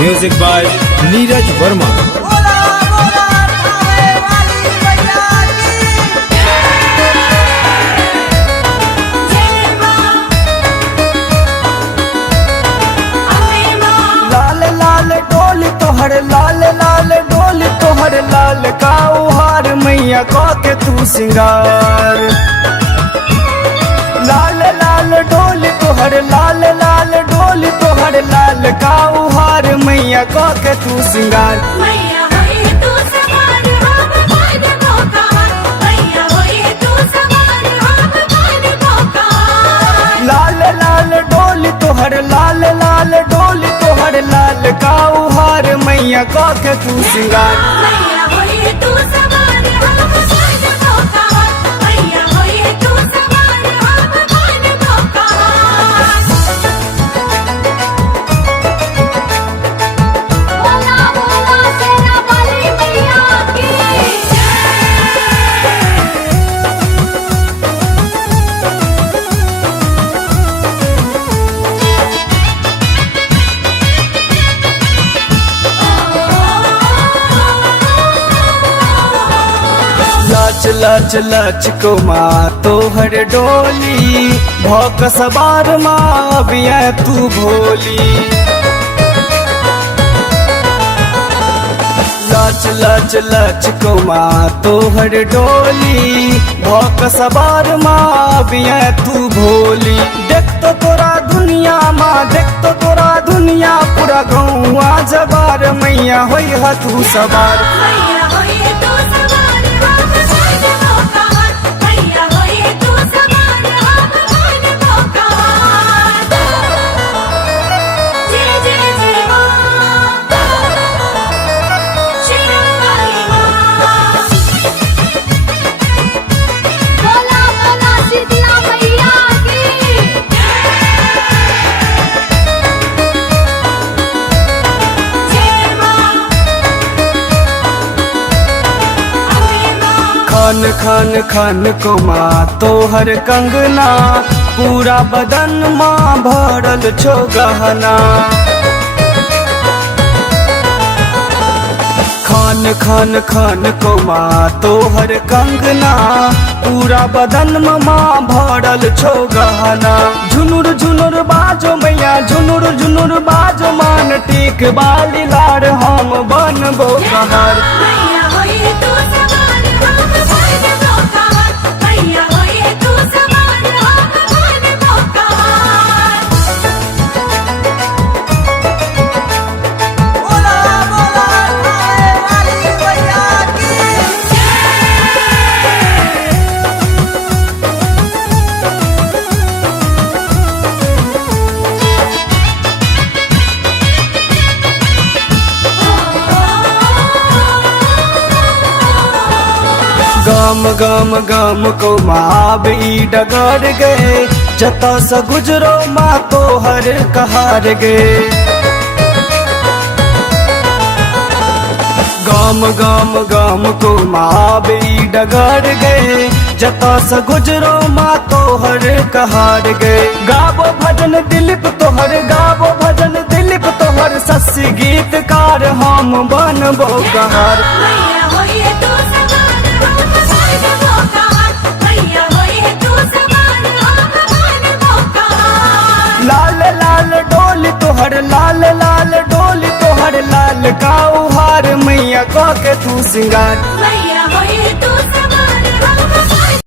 Music by Neeraj Verma. लाल लाल डोल तोहर लाल लाल डोल तोहर लाल काउहार मैया के तू सिंगार। लाल लाल डोल तोहर लाल लाल डोल तोहर लाल काउहार मैया के तू सिंगार। लाल लाल डोल तोहर लाल लाल डोल तोहर लाल काउहार मैया के तू सिंगार। लच लच लच को माँ तोहर डोली भौक सवार माँ अबिया तू भोली। लच लच लच को माँ तोहर डोली भौक सवार माँ अबिया तू भोली। देख तो तोरा दुनिया माँ देख तो तोरा दुनिया पूरा गौआ जबार मैया होई हा तू सवार। खन खन खन को माँ तोहर कंगना पूरा बदन माँ भरल छो गहना। खन खन खन को माँ तोहर कंगना पूरा बदन माँ भरल छो गहना। झुनुर झुनुर बाजो मैया झुनुर झुनुर बाजो मान टीक बाली लार हम बनबो कहर। गम गम गम को माँ भी डगर गए जता स गुजरो माँ तोहर कहार गए। गम गम गम को माँ भी डगर गए जता स गुजरो माँ तोहर कहार गए। गावो भजन दिलीप तोहर गावो भजन दिलीप तोहर सस्य गीतकार हम बनबो कहर। लाल लाल डोल तोहर लाल लाल डोल तोहर लाल काउहार मैया के तू सिंगार।